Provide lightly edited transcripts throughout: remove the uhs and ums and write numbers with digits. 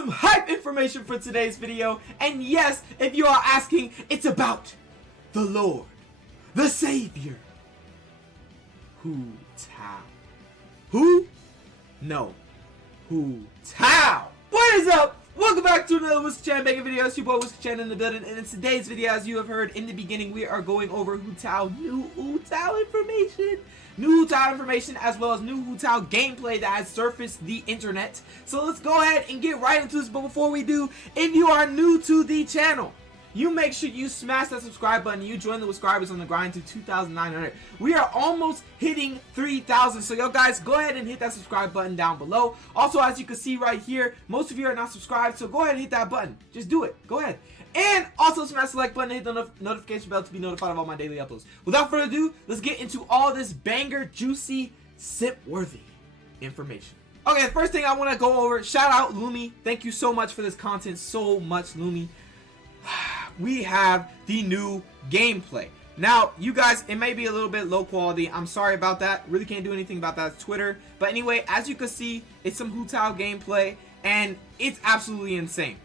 some hype information for today's video, and yes, if you are asking, it's about the Lord, the Savior, Hu Tao. Who? No, Hu Tao. What is up? Welcome back to another Whiskey Chan making video. It's your boy Whiskey Chan in the building, and in today's video, as you have heard in the beginning, we are going over Hu Tao, new Hu Tao information, as well as new Hu Tao gameplay that has surfaced the internet. So let's go ahead and get right into this. But before we do, if you are new to the channel, you make sure you smash that subscribe button. You join the subscribers on the grind to 2,900. We are almost hitting 3,000. So yo guys, go ahead and hit that subscribe button down below. Also, as you can see right here, most of you are not subscribed, so go ahead and hit that button. Just do it. Go ahead. And also smash the like button and hit the notification bell to be notified of all my daily uploads. Without further ado, let's get into all this banger, juicy, sip-worthy information. Okay, the first thing I want to go over, shout out Lumi. Thank you so much for this content, so much Lumi. We have the new gameplay. Now, you guys, it may be a little bit low quality. I'm sorry about that. Really can't do anything about that. It's Twitter. But anyway, as you can see, it's some Hu Tao gameplay, and it's absolutely insane.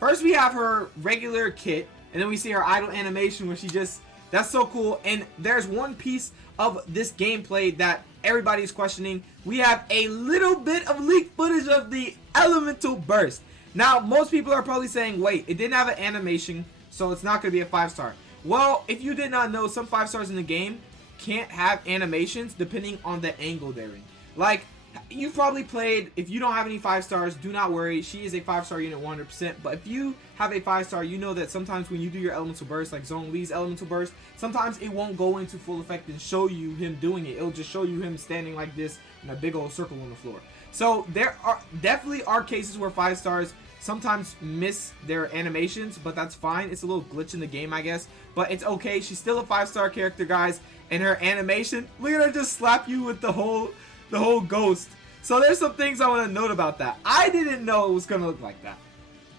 First, we have her regular kit, and then we see her idle animation where she just... That's so cool. And there's one piece of this gameplay that everybody's questioning. We have a little bit of leaked footage of the elemental burst. Now, most people are probably saying, wait, it didn't have an animation, so it's not going to be a 5-star. Well, if you did not know, some 5-stars in the game can't have animations depending on the angle they're in. Like, you've probably played, if you don't have any 5-stars, do not worry. She is a 5-star unit 100%. But if you have a 5-star, you know that sometimes when you do your elemental burst, like Zhong Li's elemental burst, sometimes it won't go into full effect and show you him doing it. It'll just show you him standing like this in a big old circle on the floor. So there are definitely cases where 5-stars sometimes miss their animations, but that's fine. It's a little glitch in the game, I guess, but it's okay. She's still a 5-star character, guys, and her animation, look at her just slap you with the whole ghost. So there's some things I want to note about that. I didn't know it was gonna look like that.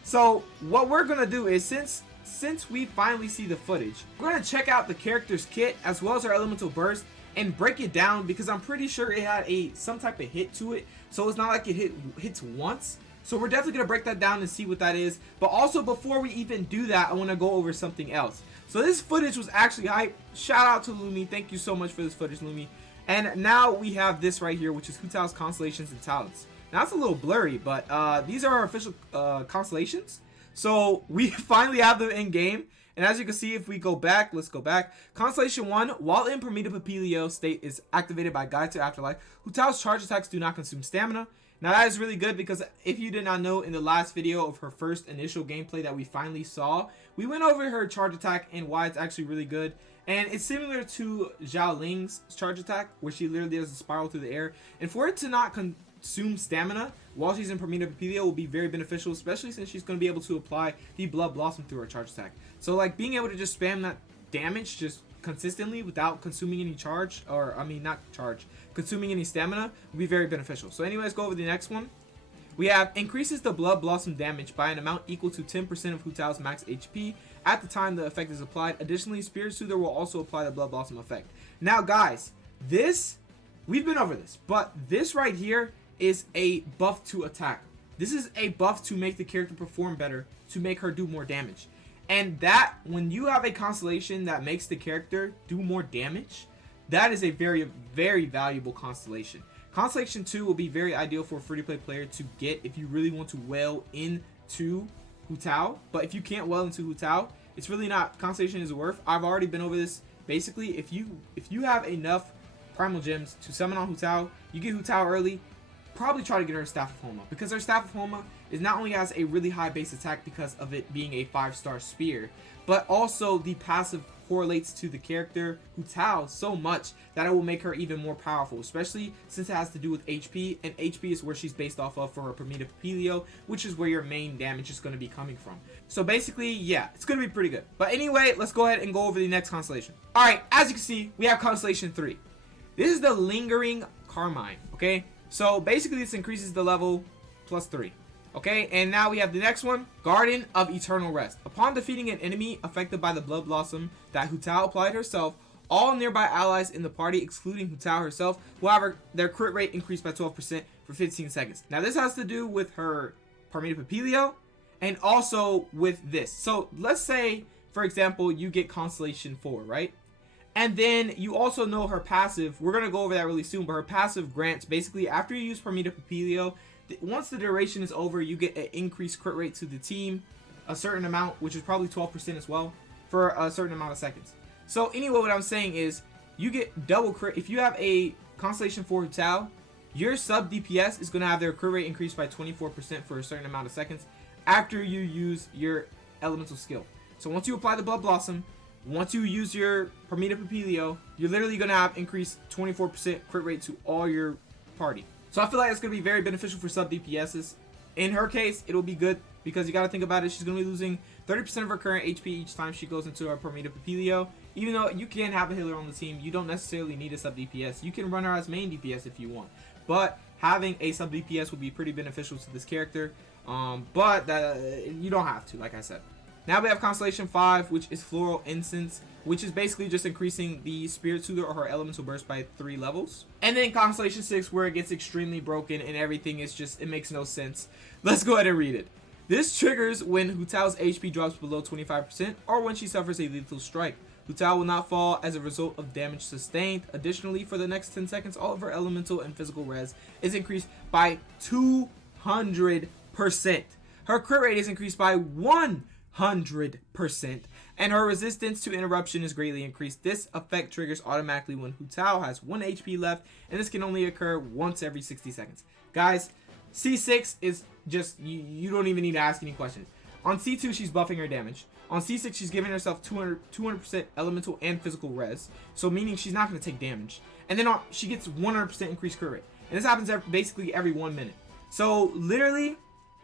So what we're gonna do is, since we finally see the footage, we're gonna check out the character's kit as well as her elemental burst and break it down, because I'm pretty sure it had some type of hit to it, so it's not like it hits once. So we're definitely going to break that down and see what that is. But also, before we even do that, I want to go over something else. So this footage was actually hype. Shout out to Lumi. Thank you so much for this footage, Lumi. And now we have this right here, which is Hu Tao's constellations and talents. Now it's a little blurry, but these are our official constellations. So we finally have them in game. And as you can see, if we go back, let's go back. Constellation 1, while in Permita Papilio state is activated by Guide to Afterlife, Hu Tao's charge attacks do not consume stamina. Now that is really good, because if you did not know, in the last video of her first initial gameplay that we finally saw, we went over her charge attack and why it's actually really good. And it's similar to Zhao Ling's charge attack, where she literally does a spiral through the air. And for it to not consume stamina while she's in Permita Papilio will be very beneficial, especially since she's going to be able to apply the Blood Blossom through her charge attack. So like being able to just spam that damage just consistently without consuming any charge, or I mean not charge, consuming any stamina, will be very beneficial. So anyways, go over the next one. We have increases the Blood Blossom damage by an amount equal to 10% of Hu Tao's max HP at the time the effect is applied. Additionally, Spirit Soother will also apply the Blood Blossom effect. Now guys, this, we've been over this, but this right here is a buff to attack. This is a buff to make the character perform better, to make her do more damage. And that, when you have a constellation that makes the character do more damage, that is a very, very valuable constellation. Constellation 2 will be very ideal for a free-to-play player to get if you really want to well into Hu Tao. But if you can't well into Hu Tao, it's really not, constellation is worth. I've already been over this. Basically, if you have enough primal gems to summon on Hu Tao, you get Hu Tao early, probably try to get her Staff of Homa, because her Staff of Homa is not only has a really high base attack because of it being a 5-star spear, but also the passive correlates to the character Hu Tao so much that it will make her even more powerful, especially since it has to do with HP, and HP is where she's based off of for her Permita Papilio, which is where your main damage is going to be coming from. So basically, yeah, it's going to be pretty good. But anyway, let's go ahead and go over the next constellation. Alright, as you can see, we have Constellation 3. This is the Lingering Carmine, okay? So basically this increases the level +3. Okay, and now we have the next one, Garden of Eternal Rest. Upon defeating an enemy affected by the Blood Blossom that Hu Tao applied herself, all nearby allies in the party, excluding Hu Tao herself, will have their crit rate increased by 12% for 15 seconds. Now this has to do with her Parmita Papilio, and also with this. So let's say, for example, you get Constellation 4, right? And then you also know her passive. We're going to go over that really soon, but her passive grants, basically, after you use Parmita Papilio, once the duration is over, you get an increased crit rate to the team, a certain amount, which is probably 12% as well, for a certain amount of seconds. So anyway, what I'm saying is, you get double crit. If you have a Constellation 4 Tao, your sub DPS is going to have their crit rate increased by 24% for a certain amount of seconds after you use your elemental skill. So once you apply the Blood Blossom, once you use your Parmita Papilio, you're literally going to have increased 24% crit rate to all your party. So I feel like it's going to be very beneficial for sub DPSs. In her case, it'll be good because you got to think about it. She's going to be losing 30% of her current HP each time she goes into her Parmita Papilio. Even though you can have a healer on the team, you don't necessarily need a sub DPS. You can run her as main DPS if you want. But having a sub DPS would be pretty beneficial to this character. But you don't have to, like I said. Now we have Constellation 5, which is Floral Incense, which is basically just increasing the Spirit Soother or her Elemental Burst by 3 levels. And then Constellation 6, where it gets extremely broken and everything is just, it makes no sense. Let's go ahead and read it. This triggers when Hu Tao's HP drops below 25% or when she suffers a lethal strike. Hu Tao will not fall as a result of damage sustained. Additionally, for the next 10 seconds, all of her elemental and physical res is increased by 200%. Her crit rate is increased by 100%, and her resistance to interruption is greatly increased. This effect triggers automatically when Hu Tao has 1 HP left, and this can only occur once every 60 seconds. Guys, C6 is just, you don't even need to ask any questions. On C2, she's buffing her damage. On C6, she's giving herself 200% elemental and physical res, so meaning she's not going to take damage. And then she gets 100% increased crit rate. And this happens basically every 1 minute. So literally,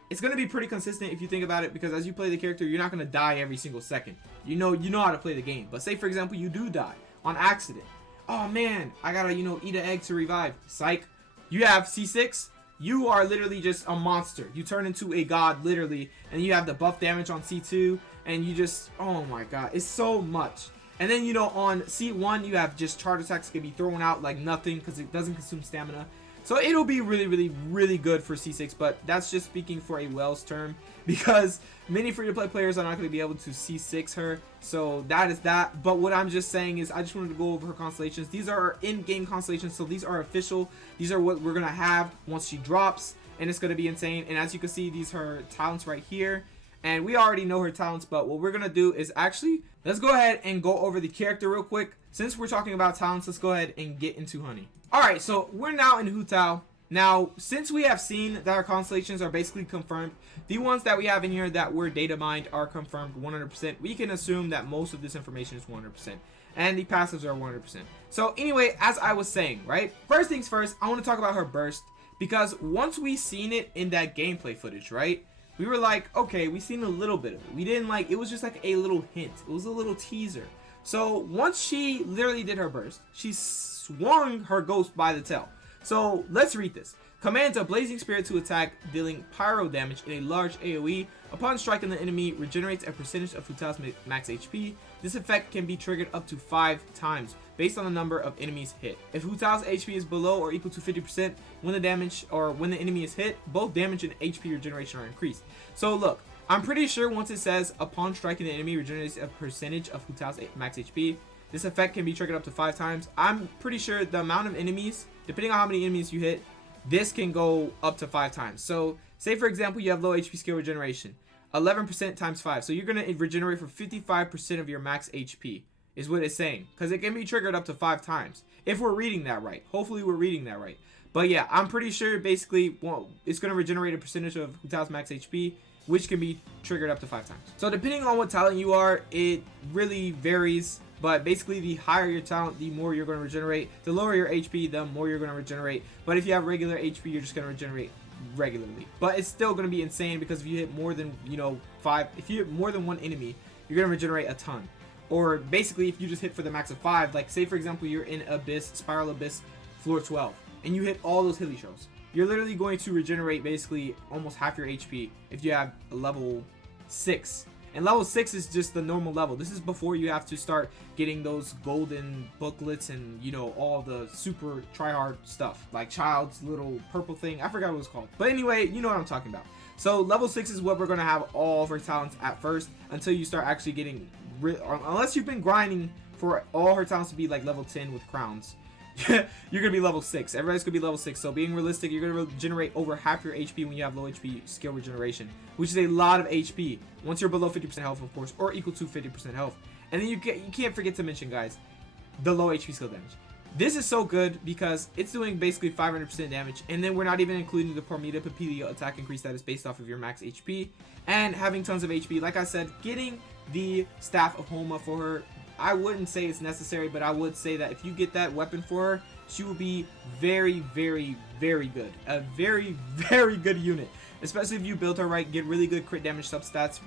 it's going to be pretty consistent if you think about it, because as you play the character, you're not going to die every single second. You know how to play the game. But say, for example, you do die on accident. Oh man, I gotta, eat an egg to revive. Psych. You have C6. You are literally just a monster. You turn into a god, literally, and you have the buff damage on C2, and you just, oh my god, it's so much. And then, on C1, you have just charge attacks can be thrown out like nothing because it doesn't consume stamina. So it'll be really, really, really good for C6, but that's just speaking for a Wells term, because many free-to-play players are not going to be able to C6 her, so that is that. But what I'm just saying is I just wanted to go over her constellations. These are our in-game constellations, so these are official. These are what we're going to have once she drops, and it's going to be insane. And as you can see, these are her talents right here. And we already know her talents, but what we're going to do is actually, let's go ahead and go over the character real quick. Since we're talking about talents, let's go ahead and get into Honey. Alright, so we're now in Hu Tao. Now, since we have seen that our constellations are basically confirmed, the ones that we have in here that were data mined are confirmed 100%. We can assume that most of this information is 100%. And the passives are 100%. So anyway, as I was saying, right? First things first, I want to talk about her burst. Because once we seen it in that gameplay footage, right? We were like, okay, we seen a little bit of it. We didn't it was just like a little hint. It was a little teaser. So once she literally did her burst, she swung her ghost by the tail. So let's read this. Commands a blazing spirit to attack, dealing pyro damage in a large AoE. Upon striking the enemy, regenerates a percentage of Hu Tao's max HP. This effect can be triggered up to 5 times based on the number of enemies hit. If Hu Tao's HP is below or equal to 50% when the enemy is hit, both damage and HP regeneration are increased. So look, I'm pretty sure once it says upon striking the enemy regenerates a percentage of Hu Tao's max HP, this effect can be triggered up to 5 times. I'm pretty sure the amount of enemies, depending on how many enemies you hit, this can go up to 5 times. So say for example you have low HP skill regeneration, 11% times 5. So you're going to regenerate for 55% of your max HP is what it's saying. Because it can be triggered up to 5 times. If we're reading that right. Hopefully we're reading that right. But yeah, I'm pretty sure basically it's going to regenerate a percentage of Hu Tao's max HP, which can be triggered up to 5 times. So depending on what talent you are, it really varies. But basically, the higher your talent, the more you're going to regenerate. The lower your HP, the more you're going to regenerate. But if you have regular HP, you're just going to regenerate regularly. But it's still going to be insane because if you hit more than, 5, if you hit more than 1 enemy, you're going to regenerate a ton. Or basically, if you just hit for the max of 5, like say for example, you're in Abyss, Spiral Abyss, floor 12, and you hit all those hilly shows. You're literally going to regenerate basically almost half your HP if you have a level 6. And level 6 is just the normal level. This is before you have to start getting those golden booklets and, all the super try-hard stuff. Like Child's little purple thing. I forgot what it was called. But anyway, you know what I'm talking about. So level 6 is what we're going to have all of her talents at first, until you start actually getting, unless you've been grinding for all her talents to be like level 10 with crowns. You're gonna be level 6. Everybody's gonna be level 6. So being realistic, you're gonna regenerate over half your HP when you have low HP skill regeneration, which is a lot of HP once you're below 50% health, of course, or equal to 50% health. And then you can't forget to mention, guys, the low HP skill damage. This is so good because it's doing basically 500% damage, and then we're not even including the Parmita Papilio attack increase that is based off of your max HP and having tons of HP. Like I said, getting the Staff of Homa for her, I wouldn't say it's necessary, but I would say that if you get that weapon for her, she will be very, very, very good. A very, very good unit. Especially if you build her right, get really good crit damage substats,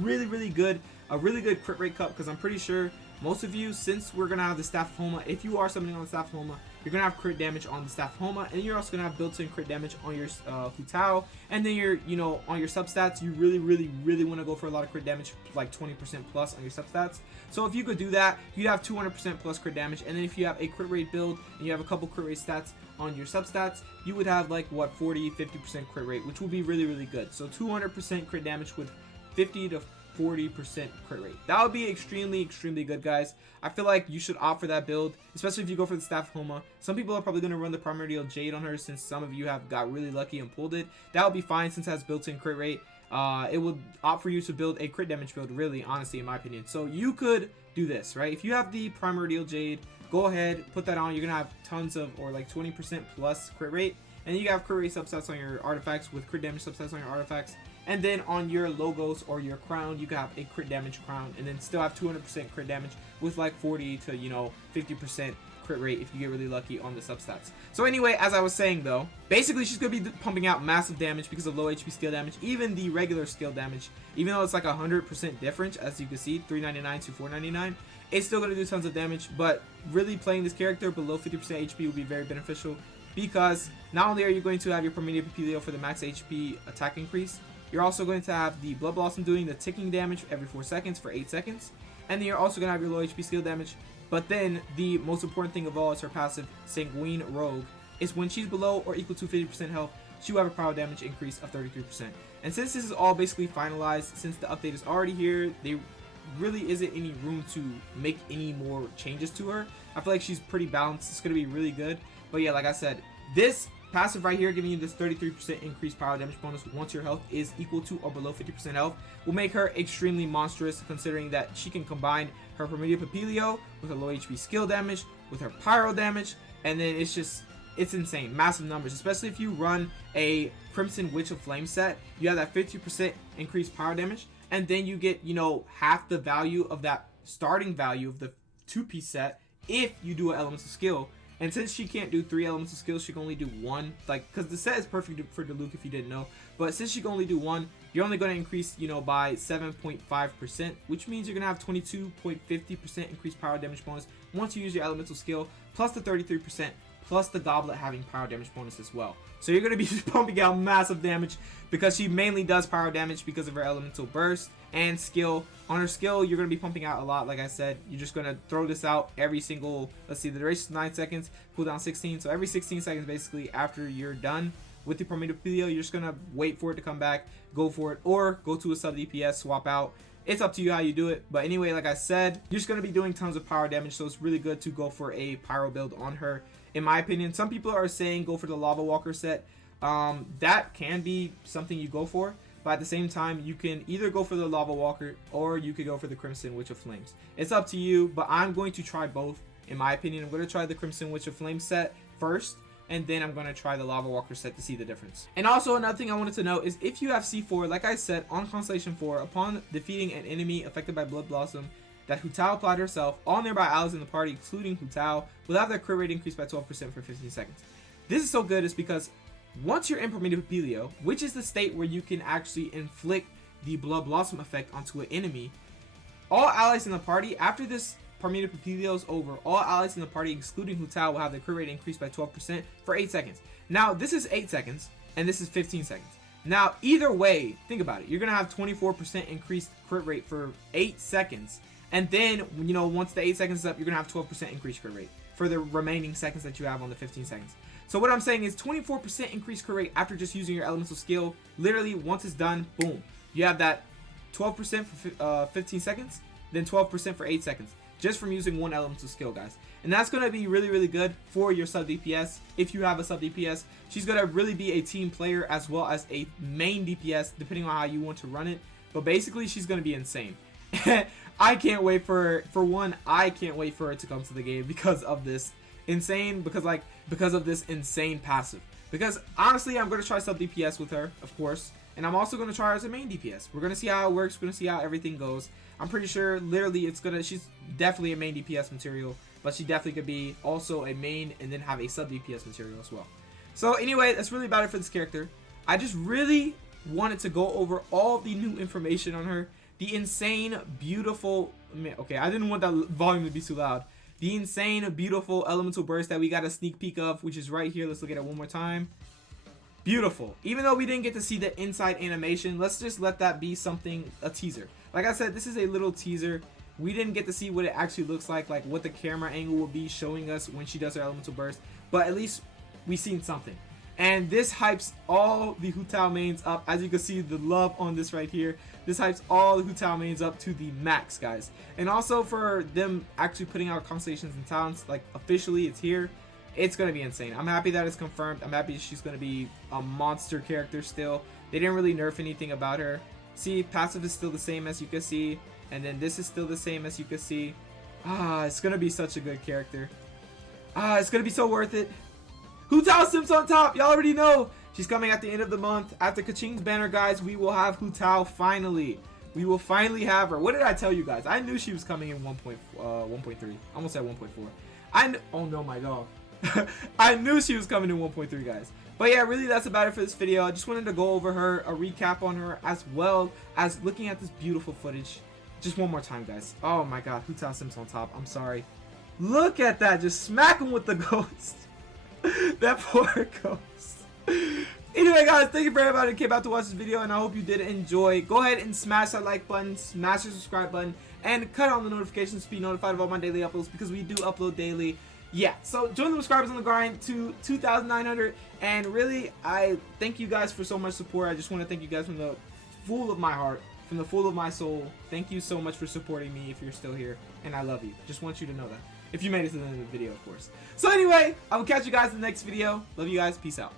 really, really good, a really good crit rate cup, because I'm pretty sure most of you, since we're going to have the Staff of Homa, if you are summoning on the Staff of Homa, you're going to have crit damage on the Staff of Homa, and you're also going to have built-in crit damage on your Hu Tao, and then you're, on your substats, you really, really, really want to go for a lot of crit damage, like 20% plus on your substats. So if you could do that, you have 200% plus crit damage, and then if you have a crit rate build, and you have a couple crit rate stats on your substats, you would have like, what, 40-50% crit rate, which will be really, really good. So 200% crit damage with 50 to 40% crit rate. That would be extremely, extremely good, guys. I feel like you should opt for that build, especially if you go for the Staff of Homa. Some people are probably going to run the Primordial Jade on her, since some of you have got really lucky and pulled it. That would be fine since it has built-in crit rate. It would opt for you to build a crit damage build, really, honestly, in my opinion. So you could do this, right? If you have the Primordial Jade, go ahead, put that on. You're going to have tons of, or like 20% plus crit rate. And you have crit rate substats on your artifacts with crit damage substats on your artifacts. And then on your logos or your crown, you can have a crit damage crown, and then still have 200% crit damage with like 40 to 50% crit rate if you get really lucky on the substats. So anyway, as I was saying though, basically she's gonna be pumping out massive damage because of low HP skill damage. Even the regular skill damage, even though it's like 100% difference, as you can see, 399 to 499, it's still gonna do tons of damage. But really playing this character below 50% HP will be very beneficial, because not only are you going to have your Parmenia Papilio for the max HP attack increase, you're also going to have the Blood Blossom doing the ticking damage every 4 seconds for 8 seconds. And then you're also going to have your low HP skill damage. But then the most important thing of all is her passive, Sanguine Rogue, is when she's below or equal to 50% health, she will have a power damage increase of 33%. And since this is all basically finalized, since the update is already here, there really isn't any room to make any more changes to her. I feel like she's pretty balanced. It's going to be really good. But yeah, like I said, this passive right here, giving you this 33% increased power damage bonus once your health is equal to or below 50% health, will make her extremely monstrous, considering that she can combine her Parmenia Papilio with her low HP skill damage, with her pyro damage, and then it's insane. Massive numbers, especially if you run a Crimson Witch of Flame set. You have that 50% increased power damage, and then you get, half the value of that starting value of the 2-piece set if you do an Elements of Skill. And since she can't do 3 elements of skill, she can only do 1. Like, because the set is perfect for Diluc if you didn't know. But since she can only do 1, you're only going to increase, by 7.5%. Which means you're going to have 22.50% increased power damage bonus once you use your elemental skill. Plus the 33%. Plus the Goblet having power damage bonus as well. So you're going to be pumping out massive damage, because she mainly does power damage because of her elemental burst and skill. On her skill, you're going to be pumping out a lot. Like I said, you're just going to throw this out every single, let's see, the duration is 9 seconds, cooldown 16. So every 16 seconds, basically, after you're done with the Parmenia Papilio, you're just going to wait for it to come back, go for it, or go to a sub DPS, swap out. It's up to you how you do it. But anyway, like I said, you're just going to be doing tons of power damage, so it's really good to go for a pyro build on her. In my opinion, some people are saying go for the Lava Walker set. That can be something you go for, but at the same time, you can either go for the Lava Walker or you could go for the Crimson Witch of Flames. It's up to you, but I'm going to try both. In my opinion, I'm going to try the Crimson Witch of Flames set first, and then I'm going to try the Lava Walker set to see the difference. And also, another thing I wanted to note is if you have C4, like I said, on Constellation 4, upon defeating an enemy affected by Blood Blossom that Hu Tao applied herself, all nearby allies in the party, including Hu Tao, will have their crit rate increased by 12% for 15 seconds. This is so good is because once you're in Parmenia Papilio, which is the state where you can actually inflict the Blood Blossom effect onto an enemy, all allies in the party, after this Parmenia Papilio is over, all allies in the party, excluding Hu Tao, will have their crit rate increased by 12% for 8 seconds. Now, this is 8 seconds, and this is 15 seconds. Now, either way, think about it. You're going to have 24% increased crit rate for 8 seconds. And then, once the 8 seconds is up, you're going to have 12% increased crit rate for the remaining seconds that you have on the 15 seconds. So what I'm saying is 24% increased crit rate after just using your elemental skill. Literally, once it's done, boom. You have that 12% for 15 seconds, then 12% for 8 seconds. Just from using one elemental skill, guys. And that's going to be really, really good for your sub DPS. If you have a sub DPS, she's going to really be a team player as well as a main DPS, depending on how you want to run it. But basically, she's going to be insane. I can't wait for one, I can't wait for her to come to the game because of this insane, because of this insane passive. Because honestly, I'm going to try sub DPS with her, of course. And I'm also going to try her as a main DPS. We're going to see how it works. We're going to see how everything goes. I'm pretty sure, literally, she's definitely a main DPS material. But she definitely could be also a main and then have a sub DPS material as well. So anyway, that's really about it for this character. I just really wanted to go over all the new information on her. The insane, beautiful... Okay, I didn't want that volume to be too loud. The insane, beautiful elemental burst that we got a sneak peek of, which is right here. Let's look at it one more time. Beautiful. Even though we didn't get to see the inside animation, let's just let that be something, a teaser. Like I said, this is a little teaser. We didn't get to see what it actually looks like what the camera angle will be showing us when she does her elemental burst. But at least we've seen something. And this hypes all the Hu Tao mains up. As you can see, the love on this right here. This hypes all the Hu Tao mains up to the max, guys. And also for them actually putting out Constellations and Talents, like officially it's here. It's going to be insane. I'm happy that it's confirmed. I'm happy she's going to be a monster character still. They didn't really nerf anything about her. See, passive is still the same as you can see. And then this is still the same as you can see. It's going to be such a good character. It's going to be so worth it. Hu Tao Sims on top. Y'all already know. She's coming at the end of the month. After Kaching's banner, guys, we will have Hu Tao finally. We will finally have her. What did I tell you guys? I knew she was coming in 1.3. Almost at 1.4. Oh no, my dog. I knew she was coming in 1.3, guys. But yeah, really that's about it for this video. I just wanted to go over her, a recap on her, as well as looking at this beautiful footage. Just one more time, guys. Oh my god, Hu Tao Sims on top. I'm sorry. Look at that, just smack him with the ghost. That poor ghost. Anyway, guys, thank you for everybody who came out to watch this video, and I hope you did enjoy. Go ahead and smash that like button, smash the subscribe button, and cut on the notifications to be notified of all my daily uploads, because we do upload daily. Yeah, so join the subscribers on the grind to 2,900, and really, I thank you guys for so much support. I just want to thank you guys from the full of my heart, from the full of my soul. Thank you so much for supporting me if you're still here, and I love you. Just want you to know that. If you made it to the end of the video, of course. So anyway, I will catch you guys in the next video. Love you guys. Peace out.